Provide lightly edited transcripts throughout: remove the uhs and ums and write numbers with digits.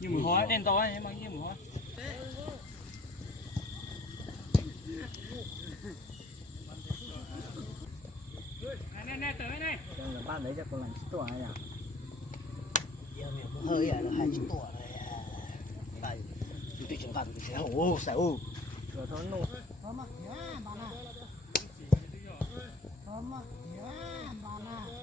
như mùi hóa tên to ấy mang như mùi hóa này tới này là ban đấy chắc còn làm tuổi này à giờ mình hơi là 2 tuổi rồi đây chủ tịch trưởng ban chủ tịch ồ sai ồ rồi thôi nụ mà nhá bà nè mà nhá bà nè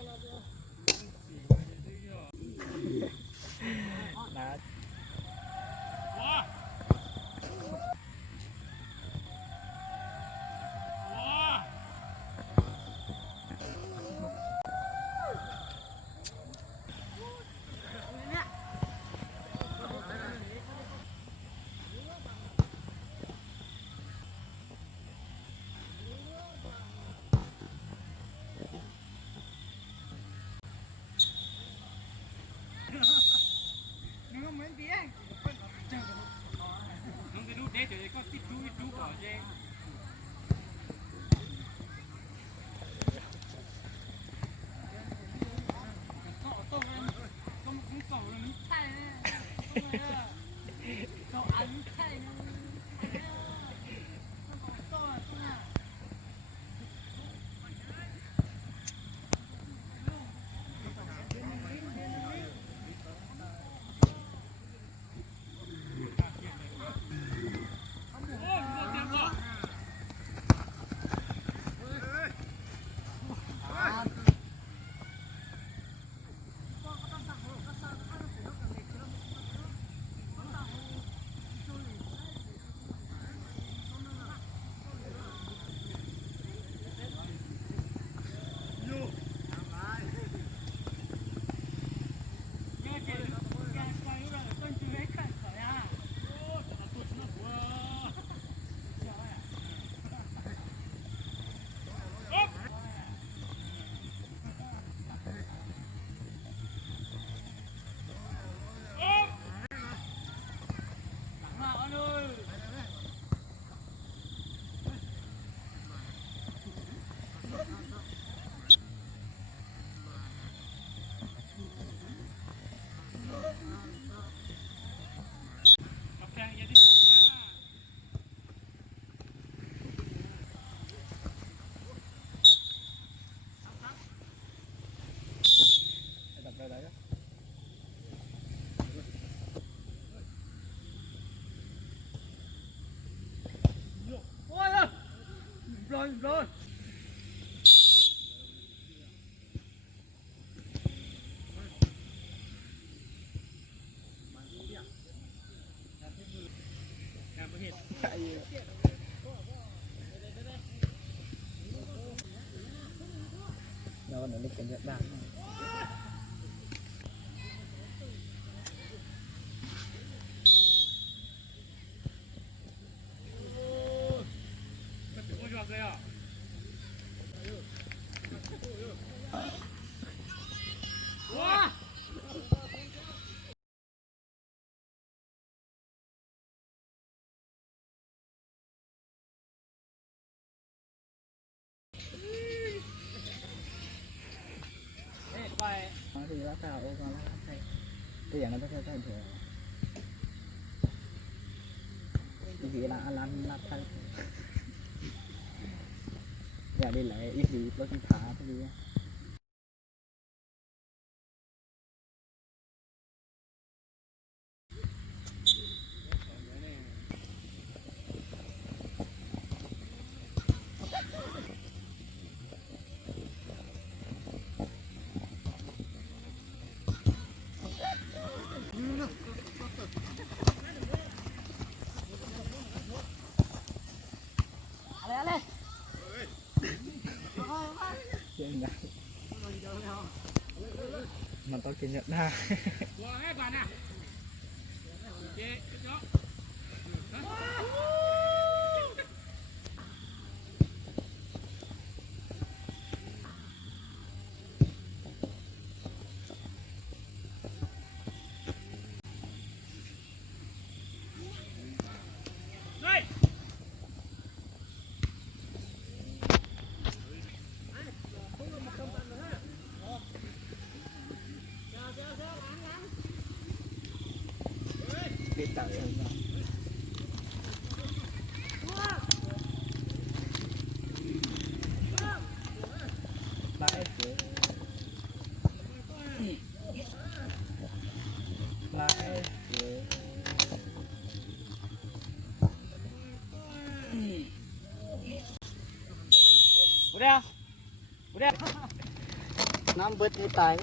rồi nó nó cái Nhật Bản thì lá cào ô con lá thay cái dạng nó phải thay thường cái gì là ăn lá thay giờ đi lại ít gì có cái thả cái gìมันต้องกินเยอะได้ bị tẩy rồi lại chứ lại chứ bố đeo bố đeo năm bớt đi tài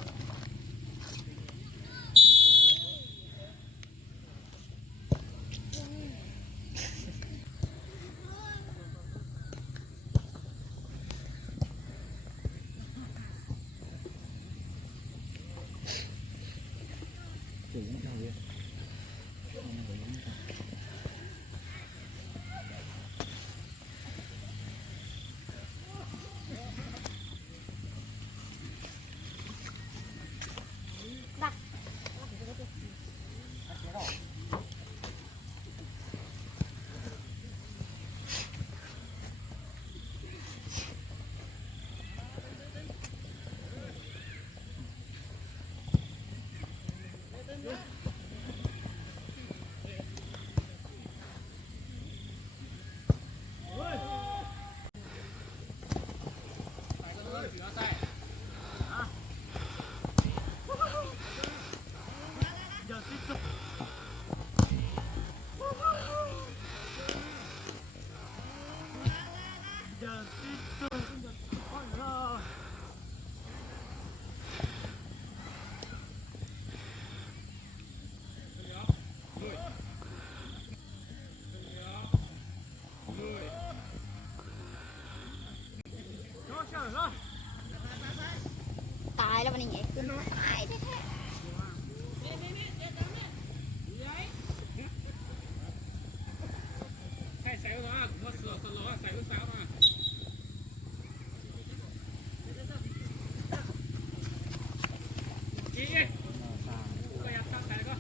ตายแล้วมันยังไงขึ้นตายแท้ ใครใส่ก็มาเสือสล้อใส่ก็สาวมาอีกก็อยากตั้งแต่ก็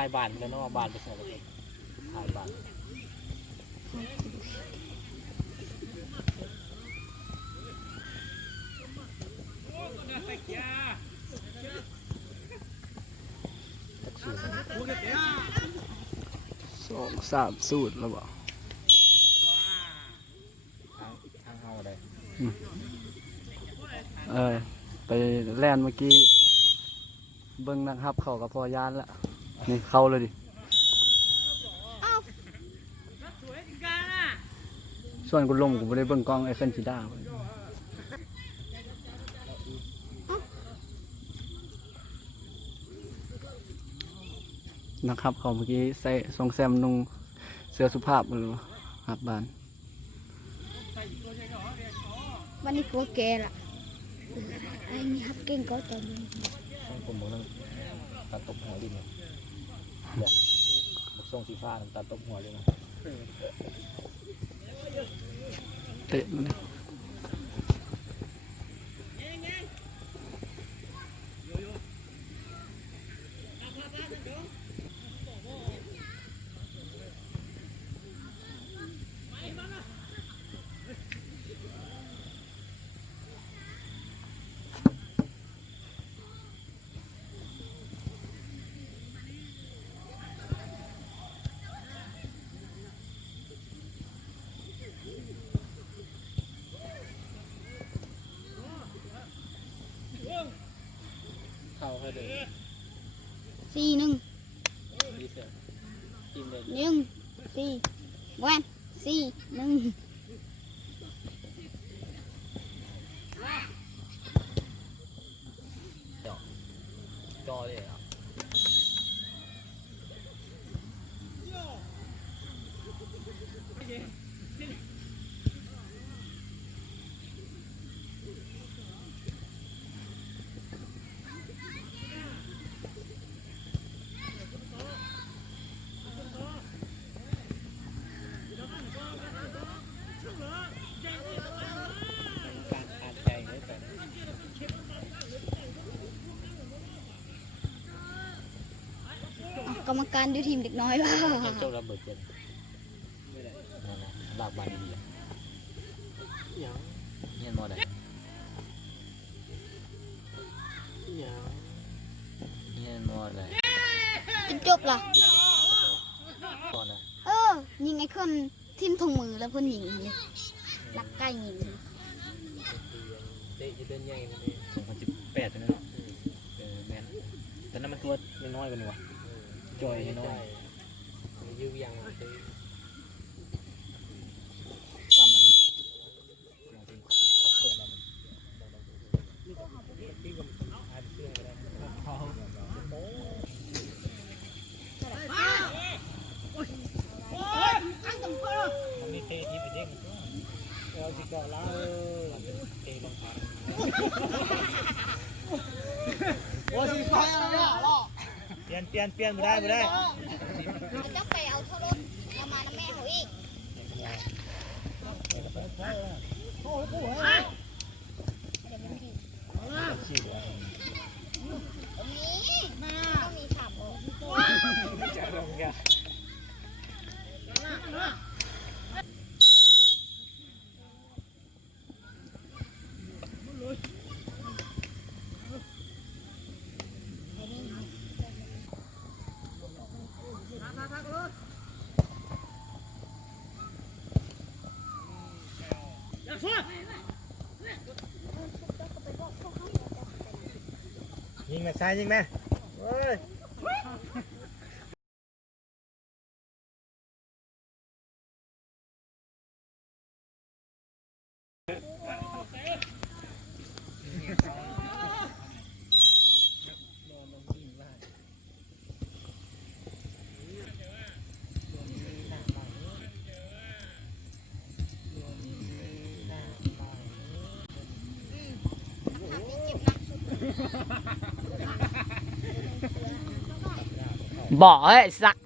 ถ่ายบ้านแล้วเนาะบ้านไปใส่เลยถ่ายบ้านสองสามสูตรแล้วบ่ทางเฮาได้ไปแล่นเมื่อกี้เบิ่งนะครับเขากับพอยานละนี่เข้าเลยดิส่วนกูลมกูไม่ได้เบิ่งกล้องไอเฟนชิด้านะครับเขาเมื่อกี้ใส่ทรงแซมนุ่งเสื้อสุภาพเลยหับบาน วันนี้กลัวแกล่ะไอ้นี่ฮับเก่งก็จะมี ผมบอกนั่งตาตบหัวดินเลยบอกทรงสีฟ้าตาตบหัวเลยนะเตะมันเข้าให้เลย 4-1 ดีเสร็จ ทีมเลย 1 4 1 4 1 จอเลยอ่ะการอ่านใจได้แต่ กรรมการดูทีมเด็กน้อยว่า ยังเจ้าระเบิดเจ็ด ไม่ได้ นั่นนะลากบานดีๆอะ ยัง เงี้ยมอได้ ยัง เงี้ยมอได้ จบล่ะ ก่อนนะ ยิงไอ้คนทิ่มทงมือแล้วเพ่นยิงเลยลักใกล้ยิง เตะจะเดินใหญ่นั่นเอง 2018ใช่ไหมเนาะแมนแต่นั้นมันตัวน้อยๆกันนี่วะจอยน้อย ยื้อยังเตะ ตามมันเปิดแล้ว ที่กับอาเซียนอะไรเขามันมีเตะที่ไปเด้งเราจิกอแล้วเตะลงขาโอ้สิไปอะไรอ่ะล่ะเปลี่ยนไม่ได้ จะไปเอาเท่ารถเอามาน้ำแม่เขาอีกเดี๋ยวมันดีนี่ต้องมีสามโมง จะลงกัน ยิงมาซ้ายยิงมาเฮ้ยbỏ ấy sặc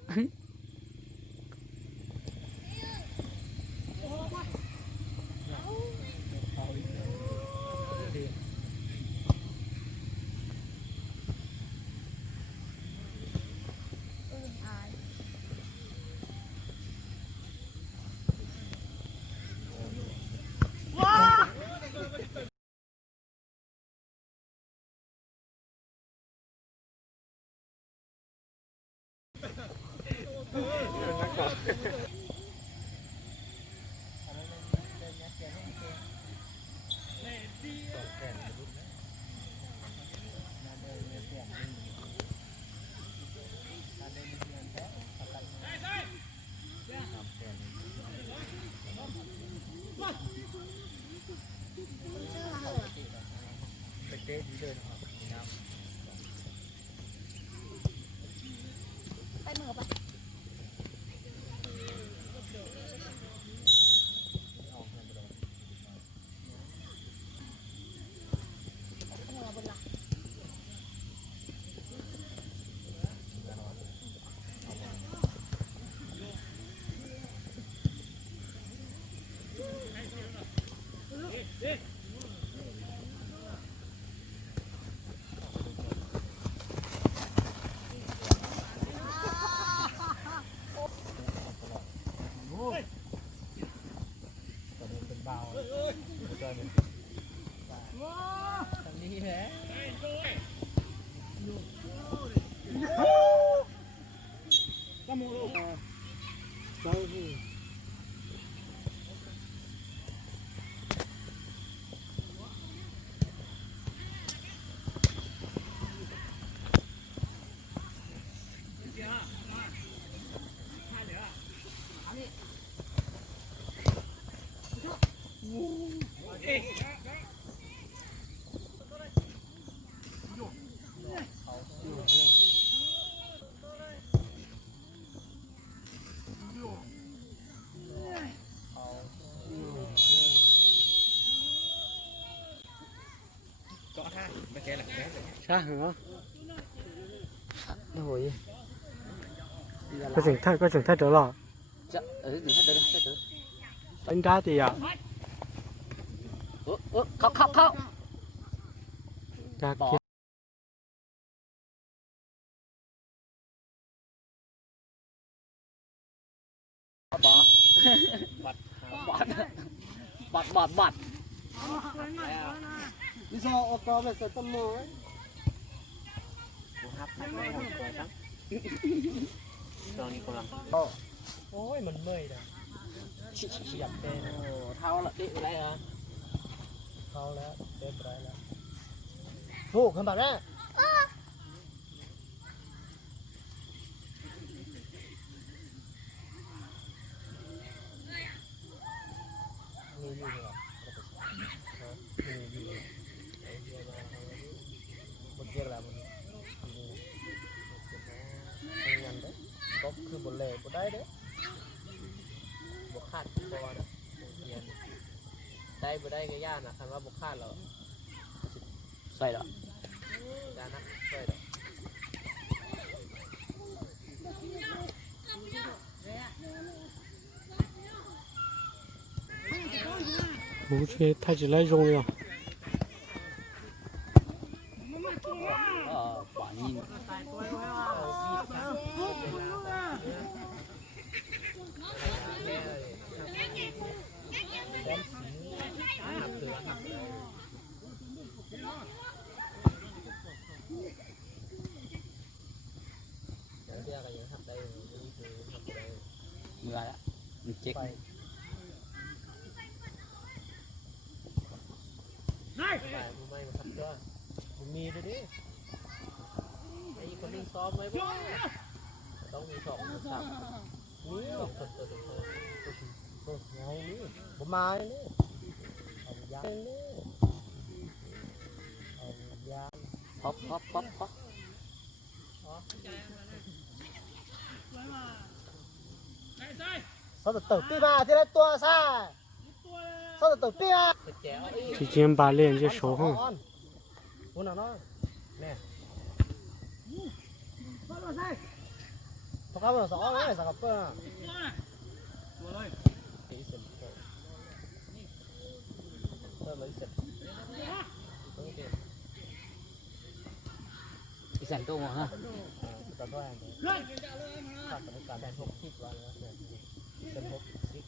ไปมือปะ Sao hả? Rồi. Có chừng thay trở lại. Đừng hết được. Anh ra thì à? Khóc. Ra Bỏ. kia. Bọt. Đi sao ô tô về sẽ tâm mơ ấy. Ôi mình mời rồi. Dập tên. Thao là tiện đây à. Thao lá, tên đây là. Thu không bảo đấy. Cóคือบ่แลบ่ได้เด้บ่คาดบ่ว่านะได้บ่ได้ก็ย่านน่ะคันว่าบ่คาดแล้ว Xoay đó. ย่านนะช่วยดอก 不是太起来用了。 Quả nhìn. Mưa đó. Chết.มีดูดิไอ้คนนี้ซ้อมไว้บ่ต้องมี2 3นี่2คนตัวเงานี่บ่มานี่เอายานี่เอายา Hop. sao từ từ pi ba thế đấy tua xa sao từ từ pi ba 提前把链接收好。 muốn nào nó nè thằng nào rõ đấy sao gặp cơ Cái sàn tôm hả? tao thôi anh thật là cả đèn hộp xịt vào nữa đèn hộp xịt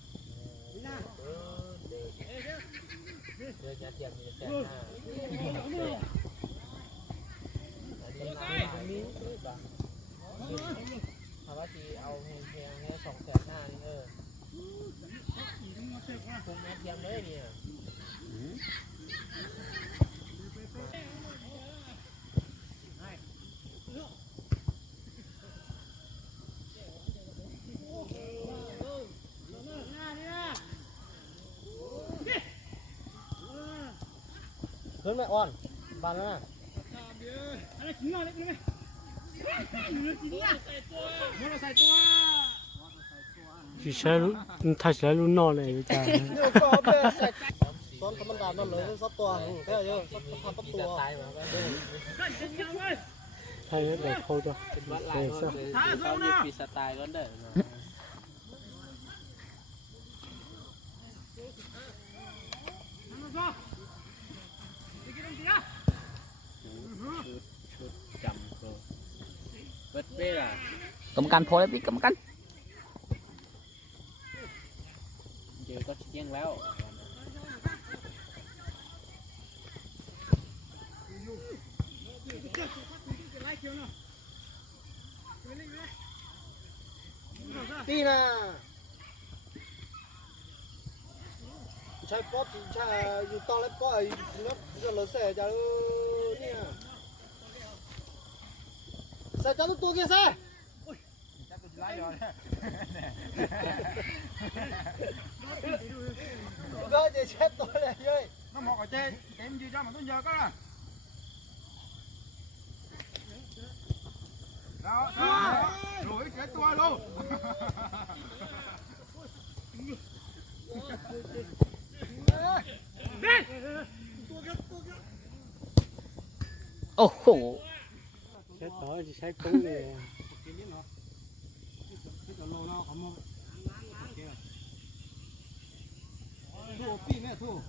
đưa nhà tiền thì sẽถามว่าที่เอาแพงๆเนี่ย200,000นี่คุ้มแม่เทียมเลยเนี่ย ขึ้นไหมอ่อนบานแล้วนะ 起来路，抬起来路闹嘞，有家。 ซ้อนธรรมดานั่นเลยซ้อนตัวแค่เยอะซ้อนทำตัว 他也得抠着。 เป็นวัดลายก็คือเขามีปีสไตล์ก็เด้อ จำตัวเปิดเป้ล่ะ Cầm canh phôi biết cầm canh. เจอก็เที่ยงแล้ว ตีน่ะใช้ป๊อปใช้อยู่ตอนแล้วก็แล้วก็รถเสียจะเนี่ยใส่จับตัวเกี่ยใส่ก็จะเช็ดตัวเลยเย้ย nó một ở trên em chưa cho mà tôi nhớ có là đó rồi cái tua luôn โอ้โห ใช้ต่อจะใช้กุ้งเลย 吐，闭灭吐。